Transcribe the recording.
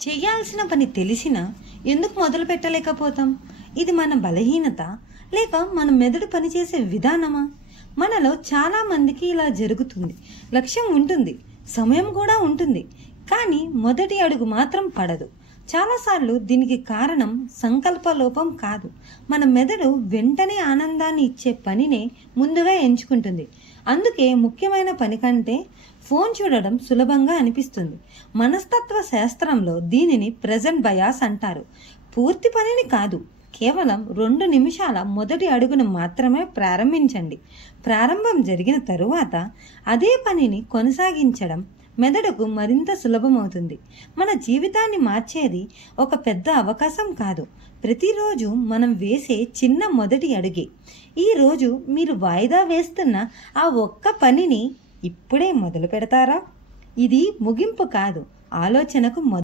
చేయాల్సిన పని తెలిసినా ఎందుకు మొదలు పెట్టలేకపోతాం? ఇది మన బలహీనత లేక మన మెదడు పనిచేసే విధానమా? మనలో చాలామందికి ఇలా జరుగుతుంది. లక్ష్యం ఉంటుంది, సమయం కూడా ఉంటుంది, కానీ మొదటి అడుగు మాత్రం పడదు. చాలాసార్లు దీనికి కారణం సంకల్పలోపం కాదు, మన మెదడు వెంటనే ఆనందాన్ని ఇచ్చే పనినే ముందుగా ఎంచుకుంటుంది. అందుకే ముఖ్యమైన పని కంటే ఫోన్ చూడడం సులభంగా అనిపిస్తుంది. మనస్తత్వ శాస్త్రంలో దీనిని ప్రెజెంట్ బయాస్ అంటారు. పూర్తి పనిని కాదు, కేవలం 2 నిమిషాల మొదటి అడుగును మాత్రమే ప్రారంభించండి. ప్రారంభం జరిగిన తరువాత అదే పనిని కొనసాగించడం మెదడుకు మరింత సులభమవుతుంది. మన జీవితాన్ని మార్చేది ఒక పెద్ద అవకాశం కాదు, ప్రతిరోజు మనం వేసే చిన్న మొదటి అడుగే. ఈరోజు మీరు వాయిదా వేస్తున్న ఆ ఒక్క పనిని ఇప్పుడే మొదలు పెడతారా? ఇది ముగింపు కాదు, ఆలోచనకు